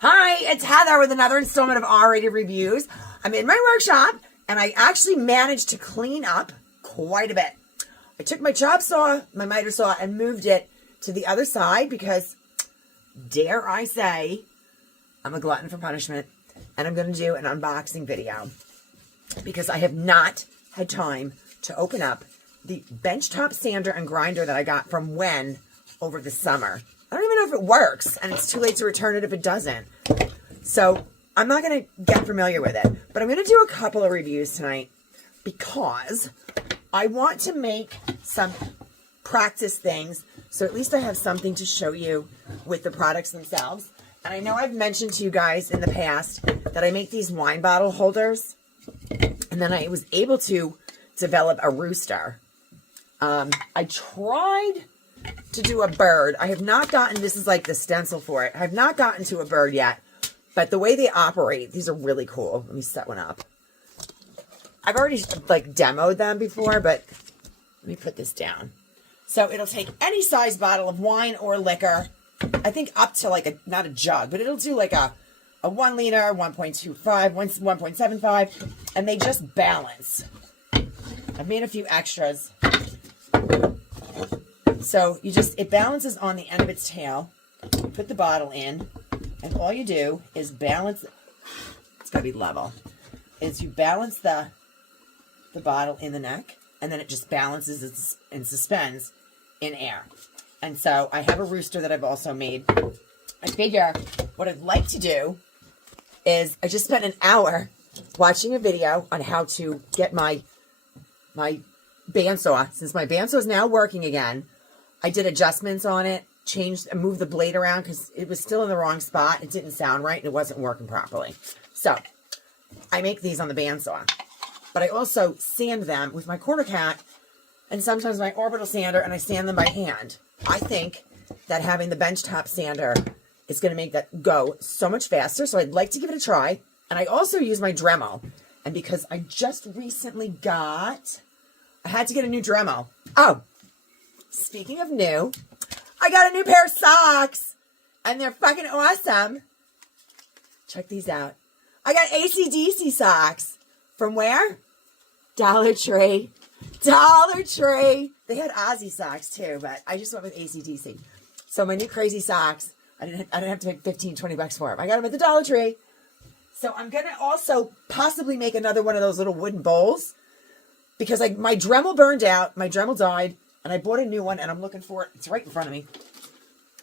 Hi, it's Heather with another installment of R-Rated Reviews. I'm in my workshop, and I actually managed to clean up quite a bit. I took my chop saw, my miter saw, and moved it to the other side because, dare I say, I'm a glutton for punishment, and I'm going to do an unboxing video because I have not had time to open up the benchtop sander and grinder that I got from Wen over the summer. I don't even know if it works, and it's too late to return it if it doesn't. So I'm not going to get familiar with it, but I'm going to do a couple of reviews tonight because I want to make some practice things, so at least I have something to show you with the products themselves. And I know I've mentioned to you guys in the past that I make these wine bottle holders, and then I was able to develop a rooster. I tried to do a bird. I have not gotten, this is like the stencil for it. I have not gotten to a bird yet, but the way they operate, these are really cool. Let me set one up. I've already like demoed them before, but let me put this down. So it'll take any size bottle of wine or liquor. I think up to like a, not a jug, but it'll do like a 1 liter, 1.25, 1.75, and they just balance. I've made a few extras. So you just, it balances on the end of its tail. You put the bottle in, and all you do is balance, it's got to be level, is you balance the bottle in the neck, and then it just balances and suspends in air. And so I have a rooster that I've also made. I figure what I'd like to do is, I just spent an hour watching a video on how to get my bandsaw. Since my bandsaw is now working again, I did adjustments on it, changed and moved the blade around because it was still in the wrong spot. It didn't sound right and it wasn't working properly. So I make these on the bandsaw, but I also sand them with my quarter cat and sometimes my orbital sander, and I sand them by hand. I think that having the benchtop sander is going to make that go so much faster. So I'd like to give it a try. And I also use my Dremel. And because I just recently I had to get a new Dremel. Oh, speaking of new, I got a new pair of socks, and they're fucking awesome. Check these out. I got AC/DC socks. From where? Dollar Tree. Dollar Tree. They had Aussie socks too, but I just went with AC/DC. So my new crazy socks, I didn't have to pay 15-20 bucks for them. I got them at the Dollar Tree. So I'm going to also possibly make another one of those little wooden bowls because my Dremel burned out. My Dremel died. And I bought a new one, and I'm looking for it. It's right in front of me.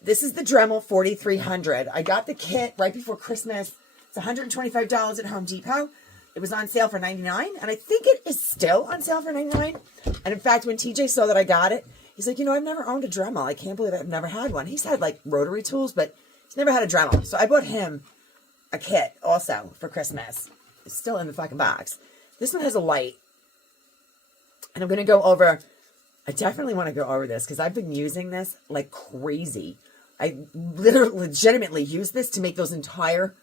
This is the Dremel 4300. I got the kit right before Christmas. It's $125 at Home Depot. It was on sale for $99, and I think it is still on sale for $99. And in fact, when TJ saw that I got it, he's like, you know, I've never owned a Dremel. I can't believe I've never had one. He's had, like, rotary tools, but he's never had a Dremel. So I bought him a kit also for Christmas. It's still in the fucking box. This one has a light. And I'm going to go over... I definitely want to go over this because I've been using this like crazy. I legitimately use this to make those entire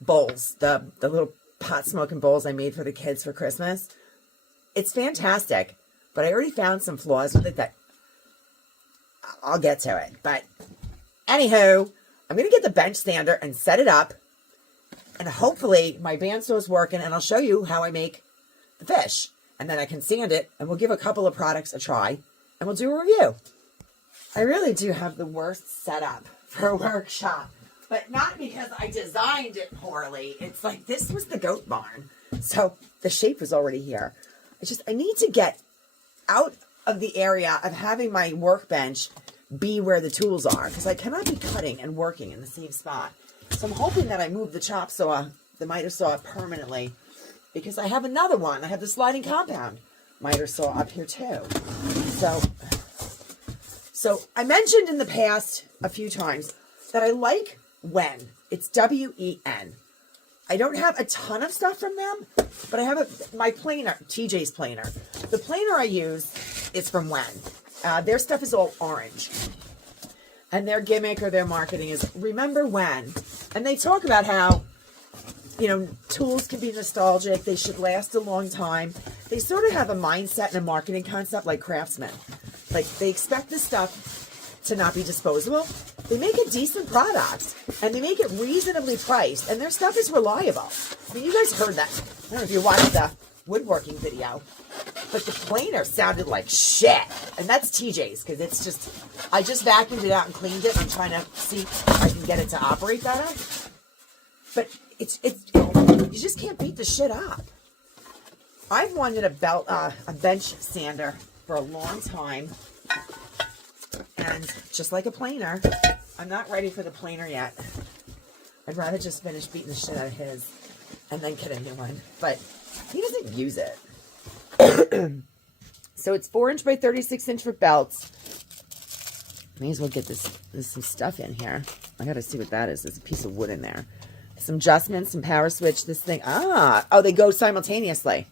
bowls, the little pot smoking bowls I made for the kids for Christmas. It's fantastic, but I already found some flaws with it that I'll get to it. But anywho, I'm going to get the bench sander and set it up, and hopefully my bandsaw is working, and I'll show you how I make the fish. And then I can sand it, and we'll give a couple of products a try, and we'll do a review. I really do have the worst setup for a workshop, but not because I designed it poorly. It's like this was the goat barn, so the shape was already here. I need to get out of the area of having my workbench be where the tools are, because I cannot be cutting and working in the same spot. So I'm hoping that I move the chop saw, the miter saw permanently, because I have another one. I have the sliding compound miter saw up here too. So I mentioned in the past a few times that I like Wen. It's W-E-N. I don't have a ton of stuff from them, but I have my planer, TJ's planer. The planer I use is from Wen. Their stuff is all orange. And their gimmick or their marketing is, remember Wen. And they talk about how, you know, tools can be nostalgic. They should last a long time. They sort of have a mindset and a marketing concept like Craftsman. Like, they expect this stuff to not be disposable. they make a decent product, and they make it reasonably priced, and their stuff is reliable. I mean, you guys heard that. I don't know if you watched the woodworking video, but the planer sounded like shit. And that's TJ's, because it's just, I just vacuumed it out and cleaned it. I'm trying to see if I can get it to operate better. But you just can't beat the shit up. I've wanted a bench sander for a long time. And just like a planer, I'm not ready for the planer yet. I'd rather just finish beating the shit out of his and then get a new one. But he doesn't use it. So it's 4" by 36" for belts. May as well get there's some stuff in here. I gotta see what that is. There's a piece of wood in there. Some adjustments, some power switch, this thing. Oh, they go simultaneously.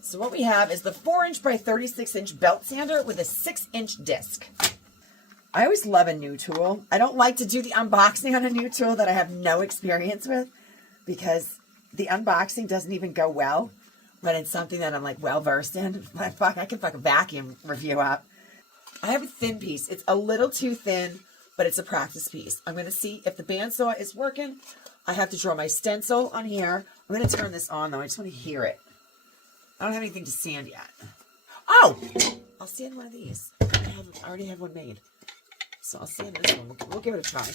So what we have is the 4" by 36" belt sander with a 6" disc. I always love a new tool. I don't like to do the unboxing on a new tool that I have no experience with, because the unboxing doesn't even go well when it's something that I'm like well versed in. I can fuck a vacuum review up. I have a thin piece. It's a little too thin, but it's a practice piece. I'm going to see if the bandsaw is working. I have to draw my stencil on here. I'm going to turn this on though. I just want to hear it. I don't have anything to sand yet. Oh! I'll sand one of these. I already have one made. So I'll sand this one. We'll give it a try.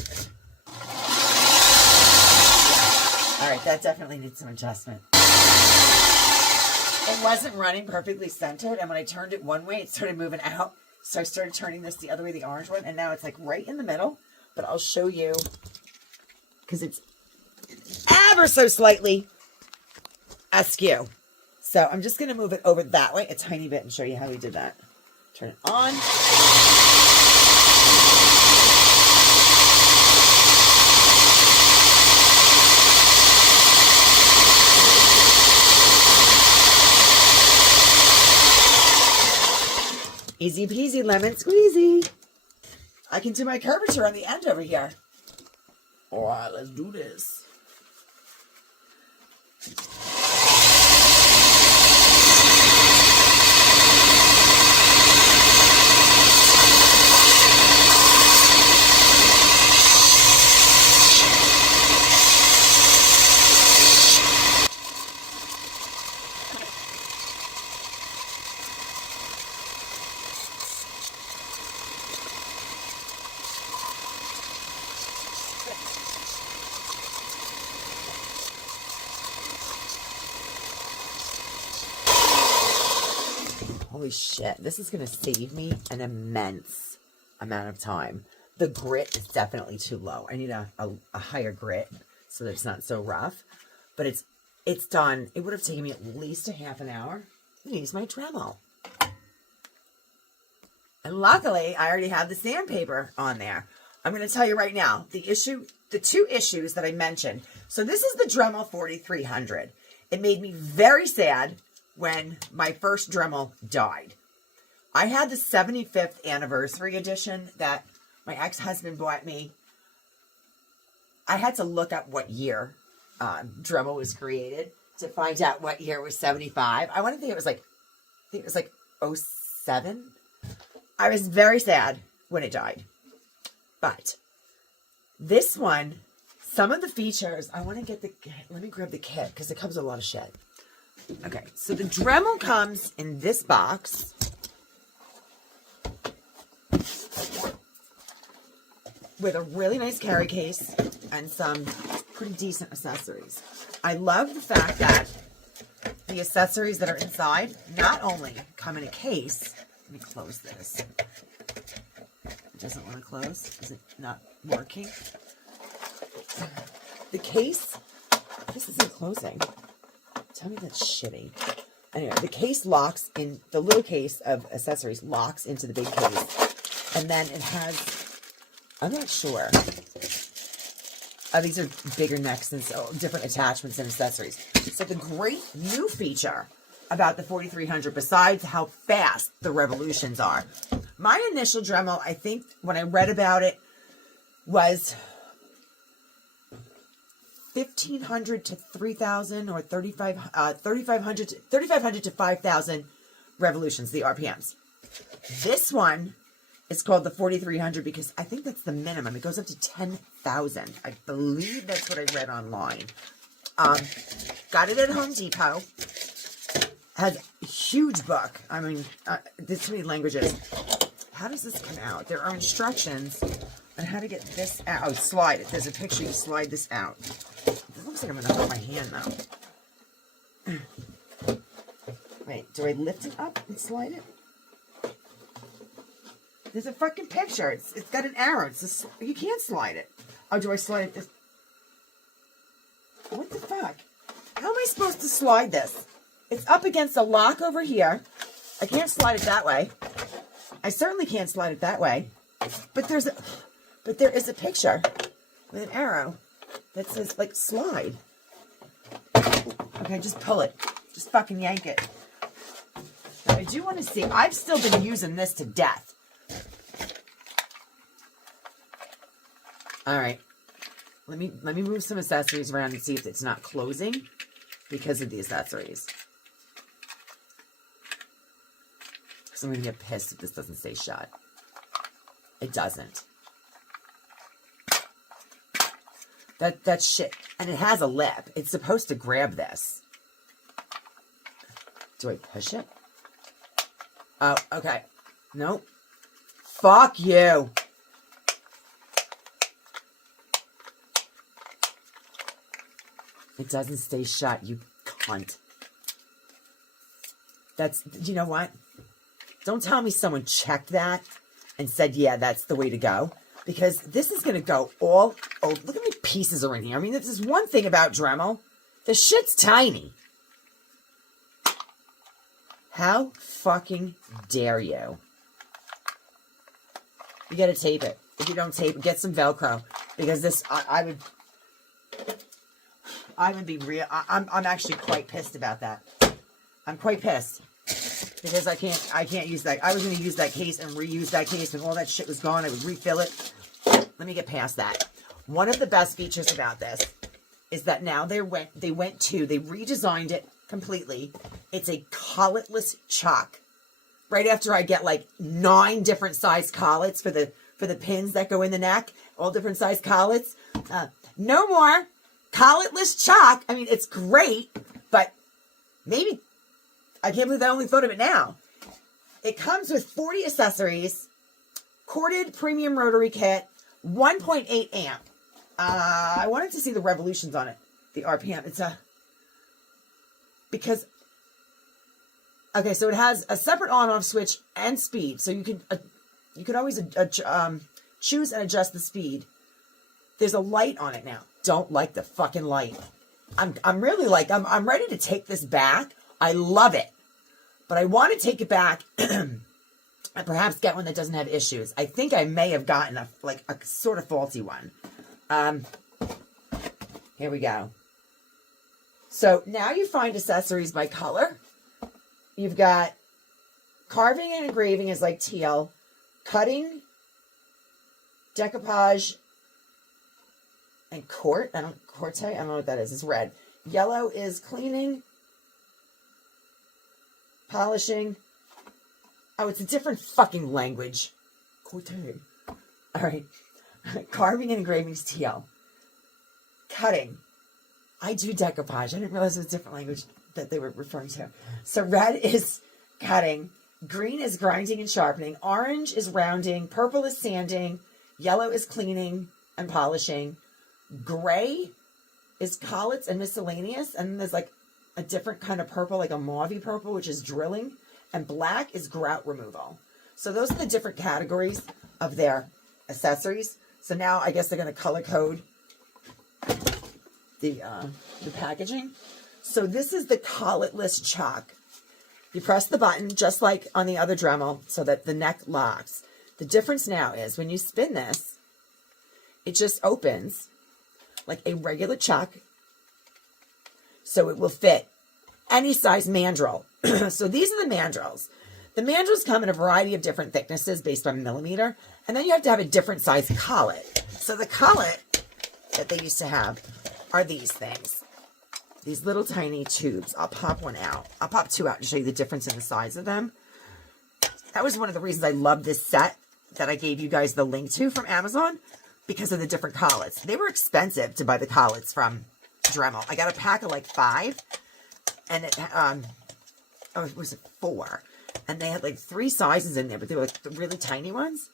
All right, that definitely needs some adjustment. It wasn't running perfectly centered, and when I turned it one way, it started moving out. So I started turning this the other way, the orange one, and now it's like right in the middle. But I'll show you, because it's ever so slightly askew. So I'm just going to move it over that way a tiny bit and show you how we did that. Turn it on. Easy peasy, lemon squeezy. I can do my curvature on the end over here. All right, let's do this. Holy shit, this is going to save me an immense amount of time. The grit is definitely too low. I need a higher grit so that it's not so rough. But it's done. It would have taken me at least a half an hour. I'm going to use my Dremel. And luckily, I already have the sandpaper on there. I'm going to tell you right now, the two issues that I mentioned. So this is the Dremel 4300. It made me very sad when my first Dremel died. I had the 75th anniversary edition that my ex-husband bought me. I had to look up what year Dremel was created to find out what year was 75. I want to think it was like 07. I was very sad when it died. But this one, some of the features, I want to get let me grab the kit because it comes with a lot of shit. Okay, so the Dremel comes in this box. With a really nice carry case and some pretty decent accessories. I love the fact that the accessories that are inside not only come in a case. Let me close this. It doesn't want to close. Is it not working? The case, this isn't closing. Tell me that's shitty. Anyway, the case locks in, the little case of accessories locks into the big case. And then it has, I'm not sure. These are bigger necks and so different attachments and accessories. So the great new feature about the 4300, besides how fast the revolutions are. My initial Dremel, I think, when I read about it, was 1,500 to 3,000 or 3,500 to 5,000 revolutions, the RPMs. This one It's called the 4300 because I think that's the minimum. It goes up to 10,000. I believe that's what I read online. Got it at Home Depot. Has a huge book. I mean, there's too many languages. How does this come out? There are instructions on how to get this out. Oh, slide it. There's a picture. You slide this out. It looks like I'm going to hurt my hand, though. Wait, do I lift it up and slide it? There's a fucking picture. It's got an arrow. You can't slide it. Oh, do I slide it this? What the fuck? How am I supposed to slide this? It's up against a lock over here. I can't slide it that way. I certainly can't slide it that way. But there is a picture with an arrow that says, like, slide. Okay, just pull it. Just fucking yank it. Now, I do want to see. I've still been using this to death. All right. Let me move some accessories around and see if it's not closing because of the accessories. So I'm going to get pissed if this doesn't stay shut. It doesn't. That's shit. And it has a lip. It's supposed to grab this. Do I push it? Oh, okay. Nope. Fuck you. It doesn't stay shut, you cunt. That's, you know what? Don't tell me someone checked that and said, yeah, that's the way to go. Because this is going to go all, oh, look how many pieces are in here. I mean, this is one thing about Dremel. The shit's tiny. How fucking dare you? You got to tape it. If you don't tape it, get some Velcro. Because this, I would be real. I'm actually quite pissed about that. I'm quite pissed because I can't use that. I was going to use that case and reuse that case when all that shit was gone. I would refill it. Let me get past that. One of the best features about this is that now they redesigned it completely. It's a colletless chalk. Right after I get like 9 different size collets for the pins that go in the neck, all different size collets. No more colletless chalk. I mean, it's great, but maybe, I can't believe I only thought of it now. It comes with 40 accessories, corded premium rotary kit, 1.8 amp. I wanted to see the revolutions on it, the RPM. Okay, so it has a separate on-off switch and speed, so you could always choose and adjust the speed. There's a light on it now. Don't like the fucking light. I'm really like, I'm ready to take this back. I love it. But I want to take it back and perhaps get one that doesn't have issues. I think I may have gotten a sort of faulty one. Here we go. So now you find accessories by color. You've got carving and engraving is like teal. Cutting, decoupage, and quartz, I don't know what that is. It's red. Yellow is cleaning, polishing. Oh, it's a different fucking language. Quartz. All right. Carving and engraving is teal. Cutting. I do decoupage. I didn't realize it was a different language that they were referring to. So red is cutting. Green is grinding and sharpening. Orange is rounding. Purple is sanding. Yellow is cleaning and polishing. Gray is collets and miscellaneous. And then there's like a different kind of purple, like a mauve purple, which is drilling. And black is grout removal. So those are the different categories of their accessories. So now I guess they're going to color code the packaging. So this is the colletless chalk. You press the button just like on the other Dremel so that the neck locks. The difference now is when you spin this, it just opens like a regular chalk. So it will fit any size mandrel. So these are the mandrels. The mandrels come in a variety of different thicknesses based on millimeter. And then you have to have a different size collet. So the collet that they used to have are these things. These little tiny tubes. I'll pop one out. I'll pop 2 out and show you the difference in the size of them. That was one of the reasons I love this set. that I gave you guys the link to from Amazon because of the different collets. They were expensive to buy the collets from Dremel. I got a pack of like 5, and it, it was 4. And they had like 3 sizes in there, but they were like the really tiny ones.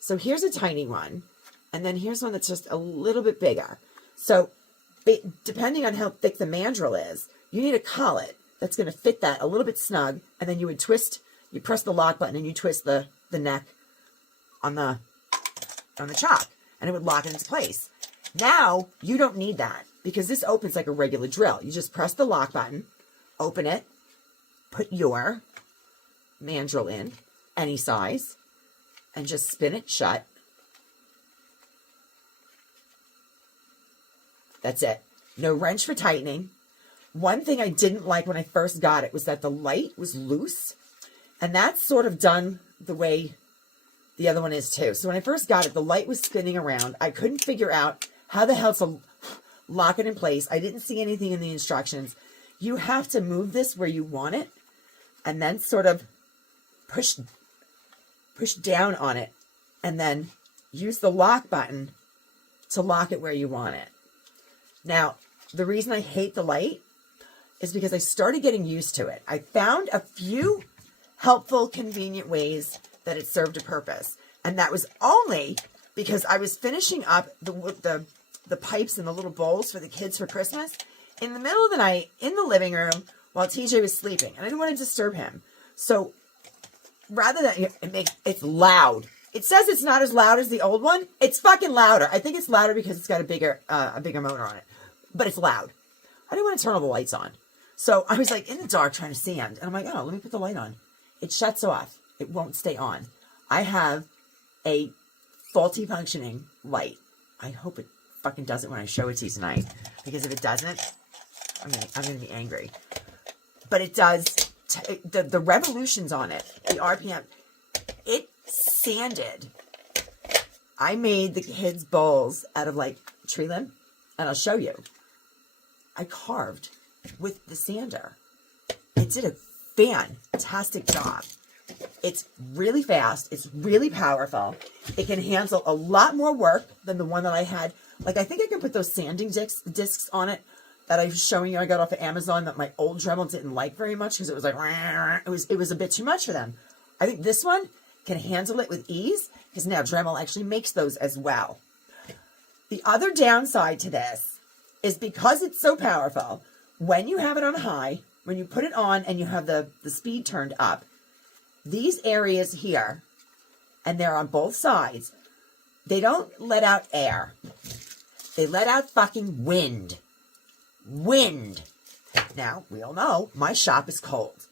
So here's a tiny one, and then here's one that's just a little bit bigger. So depending on how thick the mandrel is, you need a collet that's going to fit that a little bit snug, and then you would twist, you press the lock button and you twist the neck on the chock, and it would lock it into place. Now, you don't need that because this opens like a regular drill. You just press the lock button, open it, put your mandrel in, any size, and just spin it shut. That's it. No wrench for tightening. One thing I didn't like when I first got it was that the light was loose, and that's sort of done the way the other one is too. So when I first got it, the light was spinning around. I couldn't figure out how the hell to lock it in place. I didn't see anything in the instructions. You have to move this where you want it, and then sort of push down on it, and then use the lock button to lock it where you want it. Now, the reason I hate the light is because I started getting used to it. I found a few helpful, convenient ways that it served a purpose, and that was only because I was finishing up the pipes and the little bowls for the kids for Christmas in the middle of the night in the living room while TJ was sleeping, and I didn't want to disturb him. So rather than it's loud. It says it's not as loud as the old one. It's fucking louder. I think it's louder because it's got a bigger motor on it, but it's loud. I didn't want to turn all the lights on. So I was like in the dark trying to sand, and I'm like, oh, let me put the light on. It shuts off. It won't stay on. I have a faulty functioning light. I hope it fucking does it when I show it to you tonight, because if it doesn't, I'm gonna be angry. But it does. The revolutions on it, the RPM, it sanded. I made the kids' bowls out of like tree limb, and I'll show you. I carved with the sander. It did a fantastic job. It's really fast. It's really powerful. It can handle a lot more work than the one that I had. Like, I think I can put those sanding discs on it that I was showing you I got off of Amazon that my old Dremel didn't like very much because it was like, it was a bit too much for them. I think this one can handle it with ease because now Dremel actually makes those as well. The other downside to this is because it's so powerful, when you have it on high, when you put it on and you have the speed turned up, these areas here, and they're on both sides, they don't let out air. They let out fucking wind. Wind. Now, we all know my shop is cold.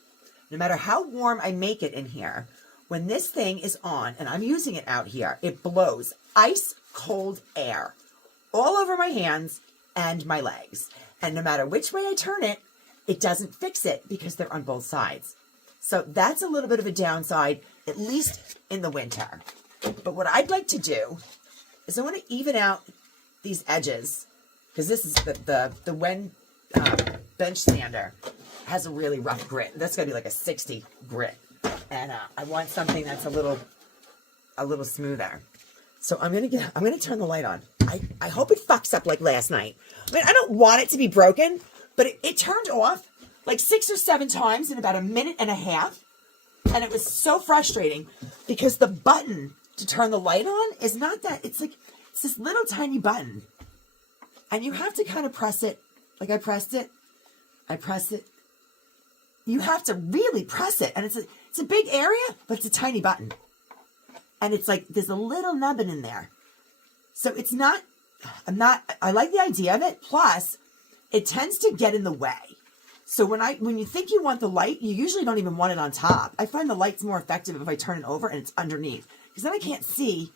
No matter how warm I make it in here, when this thing is on and I'm using it out here, it blows ice cold air all over my hands and my legs. And no matter which way I turn it, it doesn't fix it because they're on both sides. So that's a little bit of a downside, at least in the winter. But what I'd like to do is I want to even out these edges, because this is the Wen bench sander has a really rough grit. That's going to be like a 60 grit. And I want something that's a little smoother. So I'm going to turn the light on. I hope it fucks up like last night. I mean, I don't want it to be broken, but it turned off like 6 or 7 times in about a minute and a half. And it was so frustrating because the button to turn the light on is not that. It's this little tiny button. And you have to kind of press it. Like I pressed it. You have to really press it. And it's a big area, but it's a tiny button. And it's like, there's a little nubbin in there. So it's not, I like the idea of it. Plus, it tends to get in the way. So when you think you want the light, you usually don't even want it on top. I find the light's more effective if I turn it over and it's underneath. Because then I can't see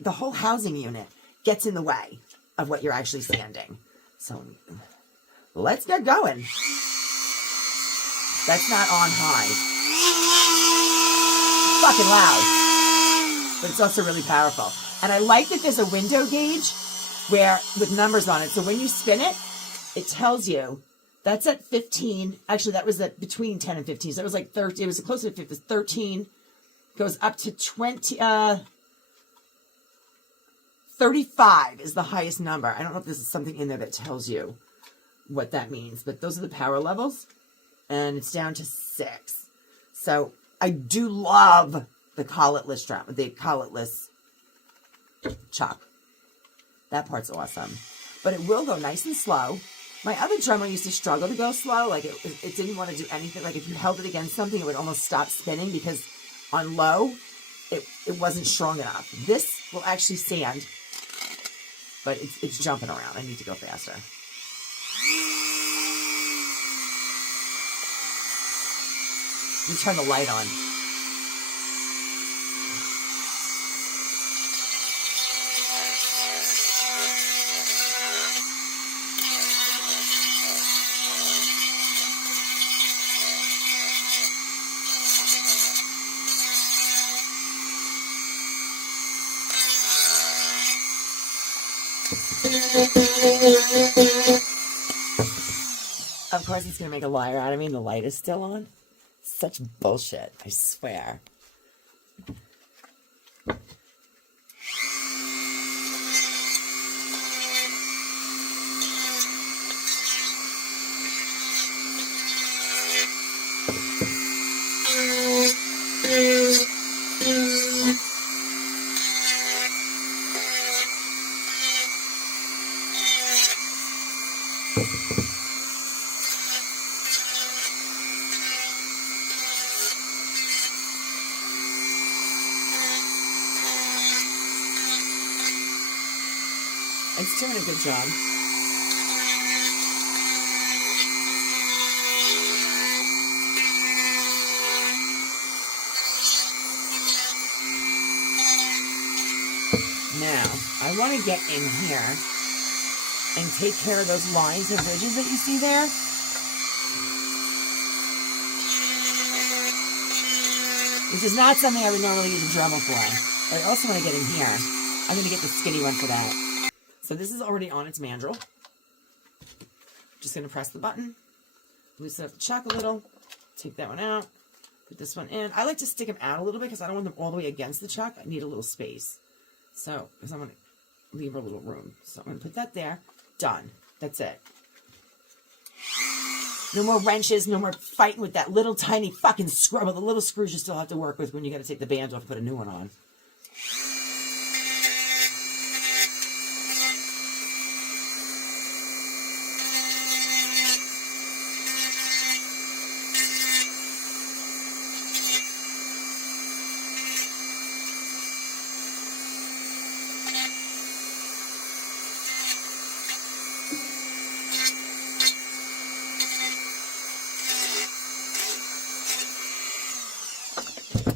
the whole housing unit gets in the way of what you're actually sanding. So let's get going. That's not on high. It's fucking loud. But it's also really powerful. And I like that there's a window gauge with numbers on it. So when you spin it, it tells you that's at 15. Actually, that was at between 10 and 15. So it was like 13. It was closer to 15. It was 13, goes up to 35 is the highest number. I don't know if this is something in there that tells you what that means, but those are the power levels, and it's down to 6. So I do love the colletless chuck. That part's awesome, but it will go nice and slow. My other Dremel used to struggle to go slow. Like it didn't want to do anything. Like if you held it against something, it would almost stop spinning because on low, it wasn't strong enough. This will actually sand, but it's jumping around. I need to go faster. Let me turn the light on. Of course it's going to make a liar out of me and the light is still on. Such bullshit, I swear. It's doing a good job. Now, I want to get in here and take care of those lines and ridges that you see there. This is not something I would normally use a Dremel for. But I also want to get in here. I'm going to get the skinny one for that. So this is already on its mandrel. Just going to press the button, loosen up the chuck a little, take that one out, put this one in. I like to stick them out a little bit because I don't want them all the way against the chuck. I need a little space. So, because I'm going to leave a little room. So I'm going to put that there. Done. That's it. No more wrenches, no more fighting with that little tiny fucking screw. Well, the little screws you still have to work with when you got to take the bands off and put a new one on.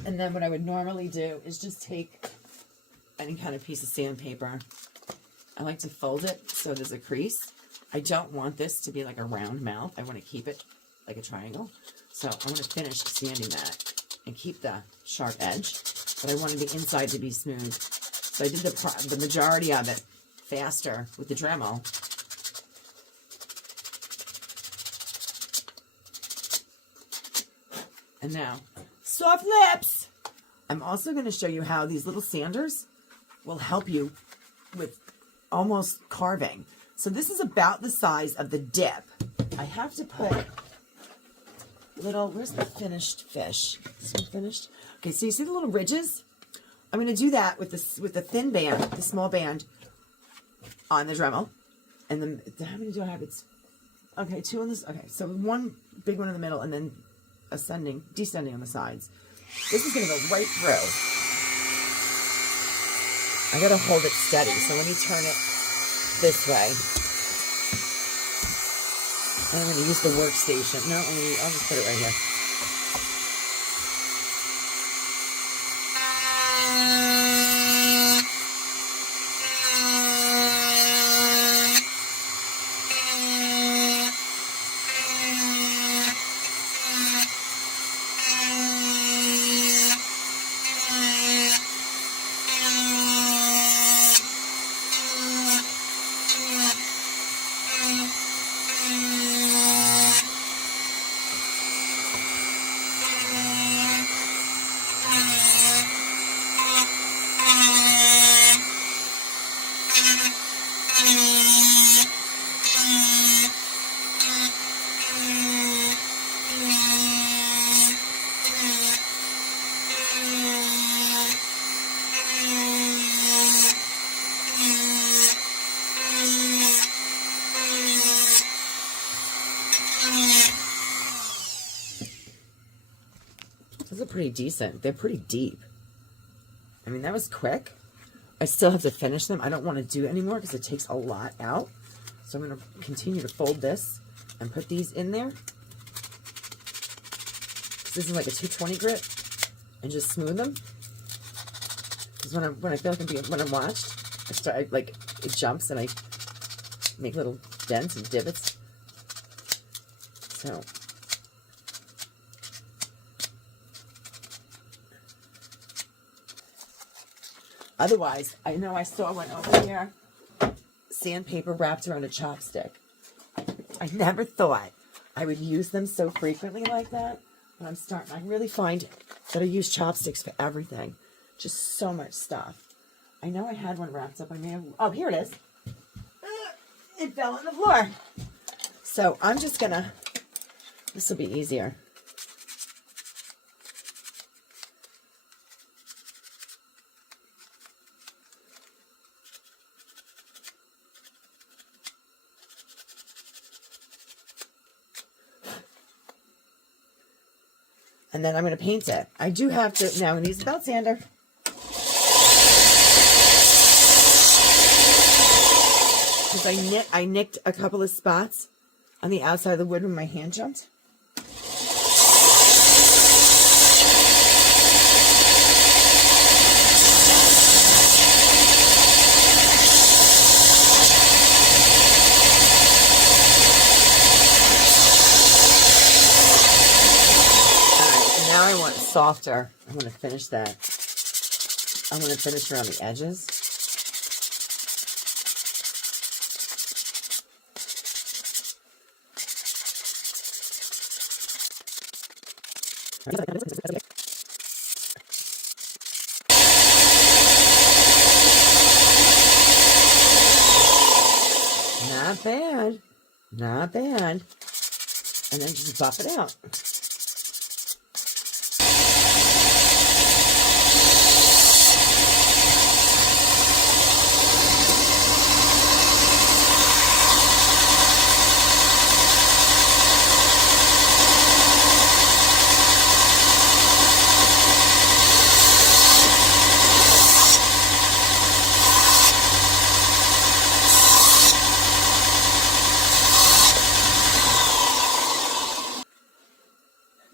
And then what I would normally do is just take any kind of piece of sandpaper. I like to fold it so there's a crease. I don't want this to be like a round mouth. I want to keep it like a triangle. So I'm going to finish sanding that and keep the sharp edge. But I wanted the inside to be smooth. So I did the majority of it faster with the Dremel. And now, soft lips! I'm also going to show you how these little sanders will help you with almost carving. So this is about the size of the dip. I have to put little, where's the finished fish? Is it finished? Okay, so you see the little ridges? I'm going to do that with the thin band, the small band on the Dremel. And then, how many do I have? It's, okay, 2 on this. Okay, so one big one in the middle and then descending on the sides. This is going to go right through. I got to hold it steady, so let me turn it this way. And I'm going to use the workstation. No, I'll just put it right here. pretty decent. They're pretty deep. I mean, that was quick. I still have to finish them. I don't want to do it anymore because it takes a lot out. So I'm going to continue to fold this and put these in there. This is like a 220 grit, and just smooth them. Because when I feel like when I'm watched, it jumps and I make little dents and divots. So otherwise, I know I saw one over here, sandpaper wrapped around a chopstick. I never thought I would use them so frequently like that, but I really find that I use chopsticks for everything. Just so much stuff. I know I had one wrapped up. Oh, here it is. It fell on the floor. So I'm just gonna, this will be easier. And then I'm going to paint it. I do have to, now I'm going to use the belt sander. Because I nicked a couple of spots on the outside of the wood when my hand jumped. Now I want softer. I want to finish that. I want to finish around the edges. Not bad. Not bad. And then just buff it out.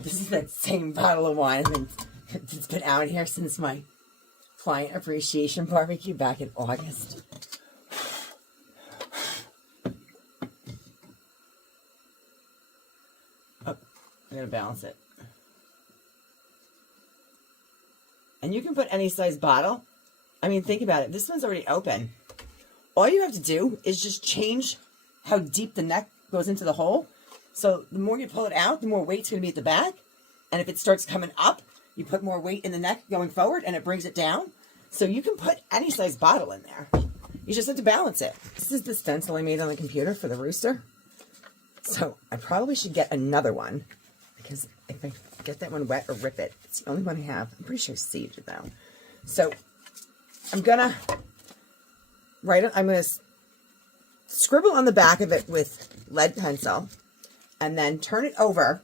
This is that same bottle of wine that's been out here since my client appreciation barbecue back in August. Oh, I'm going to balance it. And you can put any size bottle. I mean, think about it. This one's already open. All you have to do is just change how deep the neck goes into the hole. So the more you pull it out, the more weight's going to be at the back. And if it starts coming up, you put more weight in the neck going forward, and it brings it down. So you can put any size bottle in there. You just have to balance it. This is the stencil I made on the computer for the rooster. So I probably should get another one, because if I get that one wet or rip it, it's the only one I have. I'm pretty sure I saved it though. So I'm going to scribble on the back of it with lead pencil, and then turn it over.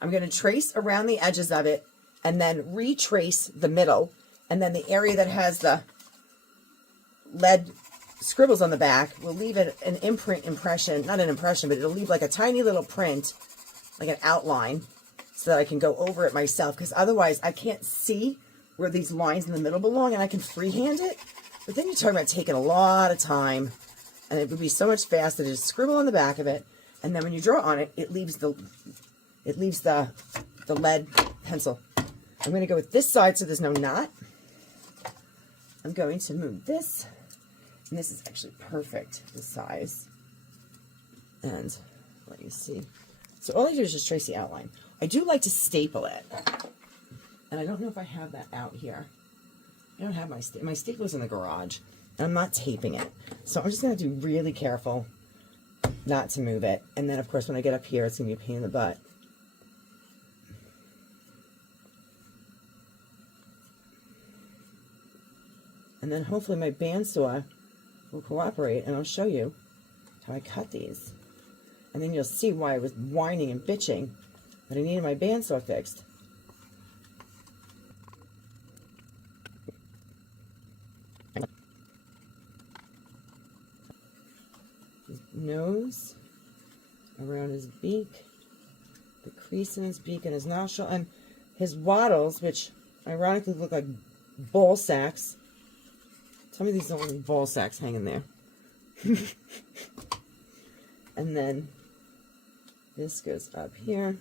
I'm going to trace around the edges of it, and then retrace the middle, and then the area that has the lead scribbles on the back will leave it an impression, not an impression, but it'll leave like a tiny little print, like an outline, so that I can go over it myself, because otherwise I can't see where these lines in the middle belong, and I can freehand it, but then you're talking about taking a lot of time, and it would be so much faster to just scribble on the back of it. And then when you draw on it, it leaves the lead pencil. I'm going to go with this side so there's no knot. I'm going to move this, and this is actually perfect, the size. And let you see. So all I do is just trace the outline. I do like to staple it, and I don't know if I have that out here. I don't have my stapler's in the garage, and I'm not taping it. So I'm just going to be really careful not to move it. And then, of course, when I get up here, it's going to be a pain in the butt. And then hopefully my bandsaw will cooperate, and I'll show you how I cut these. And then you'll see why I was whining and bitching that I needed my bandsaw fixed. his nose, around his beak, the crease in his beak and his nostril, and his wattles, which ironically look like ball sacks. Tell me these don't look like ball sacks hanging there. And then this goes up here.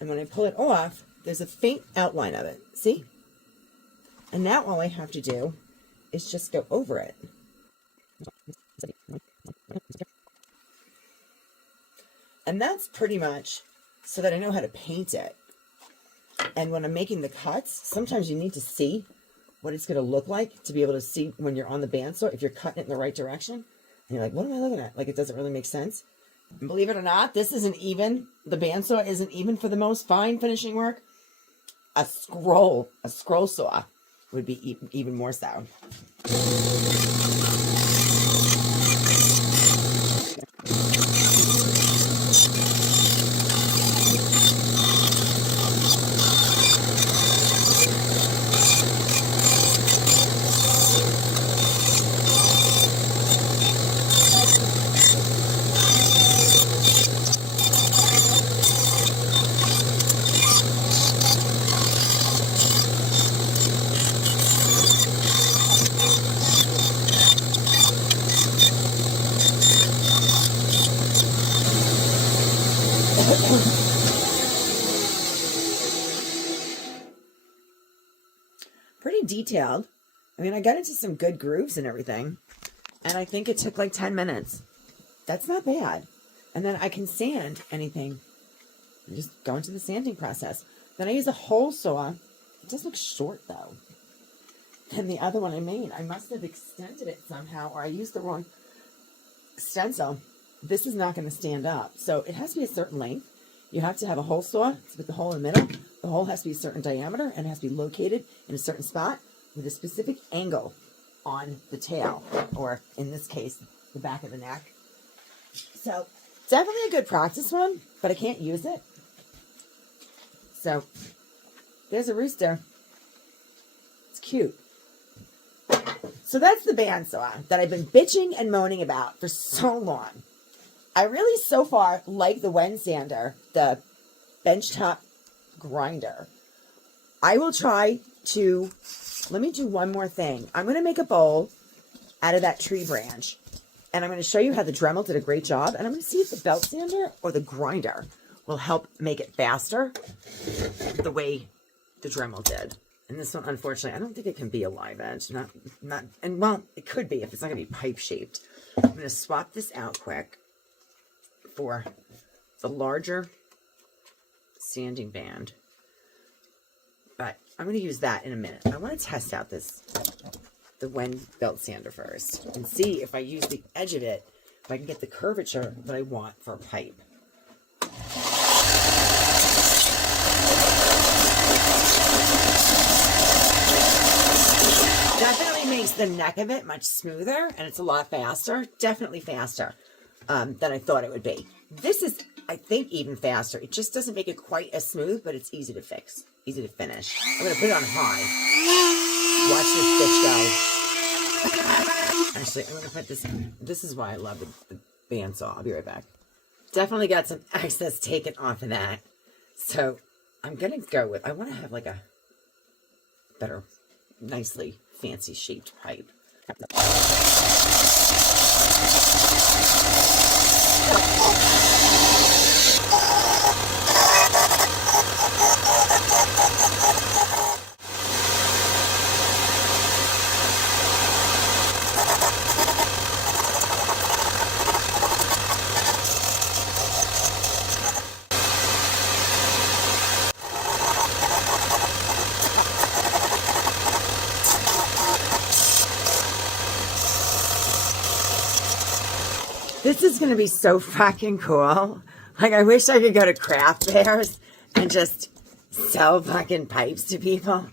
And when I pull it off, there's a faint outline of it. See? And now all I have to do is just go over it. And that's pretty much so that I know how to paint it. And when I'm making the cuts, sometimes you need to see what it's going to look like to be able to see when you're on the bandsaw, if you're cutting it in the right direction. And you're like, what am I looking at? Like, it doesn't really make sense. And believe it or not, this isn't even, the bandsaw isn't even for the most fine finishing work. A scroll saw would be even more so. Pretty detailed. I mean, I got into some good grooves and everything, and I think it took like 10 minutes. That's not bad. And then I can sand anything. Just go into the sanding process. Then I use a hole saw. It does look short though. And the other one I made, I must have extended it somehow, or I used the wrong stencil. This is not going to stand up. So it has to be a certain length. You have to have a hole saw with the hole in the middle. The hole has to be a certain diameter, and it has to be located in a certain spot with a specific angle on the tail, or in this case, the back of the neck. So definitely a good practice one, but I can't use it. So there's a rooster. It's cute. So that's the bandsaw that I've been bitching and moaning about for so long. I really, so far, like the Wen sander, the benchtop grinder. I will try to, let me do one more thing. I'm going to make a bowl out of that tree branch. And I'm going to show you how the Dremel did a great job. And I'm going to see if the belt sander or the grinder will help make it faster the way the Dremel did. And this one, unfortunately, I don't think it can be a live edge. And well, it could be if it's not going to be pipe shaped. I'm going to swap this out quick for the larger sanding band. But I'm going to use that in a minute. I want to test out the Wen belt sander first and see if I use the edge of it, if I can get the curvature that I want for a pipe. Definitely makes the neck of it much smoother, and it's a lot faster. Definitely faster than I thought it would be. This is, I think, even faster. It just doesn't make it quite as smooth, but it's easy to fix, easy to finish. I'm going to put it on high. Watch this bitch go. Actually, I'm going to put this, this is why I love the bandsaw. I'll be right back. Definitely got some excess taken off of that. So I'm going to go with, I want to have like a better, nicely fancy shaped pipe. This is going to be so fucking cool. Like, I wish I could go to craft fairs and just sell fucking pipes to people.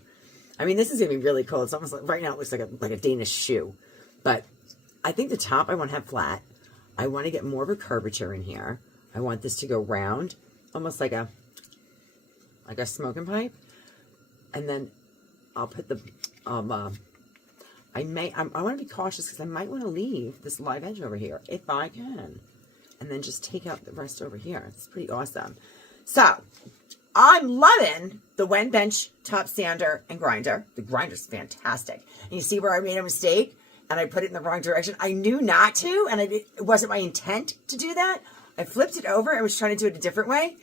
I mean, this is going to be really cool. It's almost like, right now it looks like a Danish shoe. But I think the top I want to have flat. I want to get more of a curvature in here. I want this to go round, almost like a smoking pipe. And then I'll put the, I I want to be cautious because I might want to leave this live edge over here if I can. And then just take out the rest over here. It's pretty awesome. So, I'm loving the Wen Bench top sander and grinder. The grinder's fantastic. And you see where I made a mistake and I put it in the wrong direction? I knew not to, and it wasn't my intent to do that. I flipped it over and was trying to do it a different way.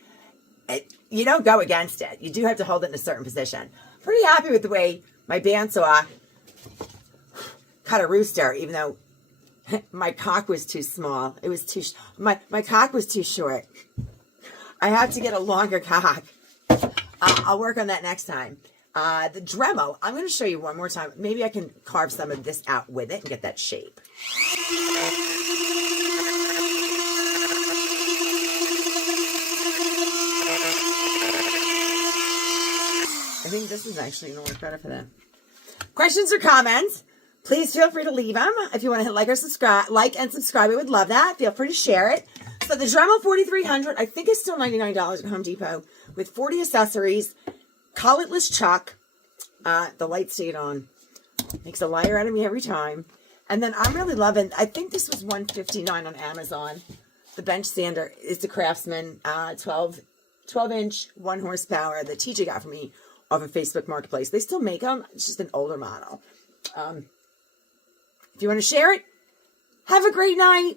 You don't go against it. You do have to hold it in a certain position. Pretty happy with the way my bandsaw cut a rooster, even though my cock was too small. It was too, my cock was too short. I have to get a longer cock. I'll work on that next time. The Dremel, I'm going to show you one more time. Maybe I can carve some of this out with it and get that shape. I think this is actually going to work better for them. Questions or comments? Please feel free to leave them. If you want to hit like and subscribe, I would love that. Feel free to share it. So the Dremel 4300, I think it's still $99 at Home Depot with 40 accessories, colletless chuck. The light stayed on. Makes a liar out of me every time. And then I'm really loving, I think this was $159 on Amazon. The bench sander is the Craftsman 12-inch, 1 horsepower that TJ got for me off of Facebook Marketplace. They still make them. It's just an older model. If you want to share it, have a great night.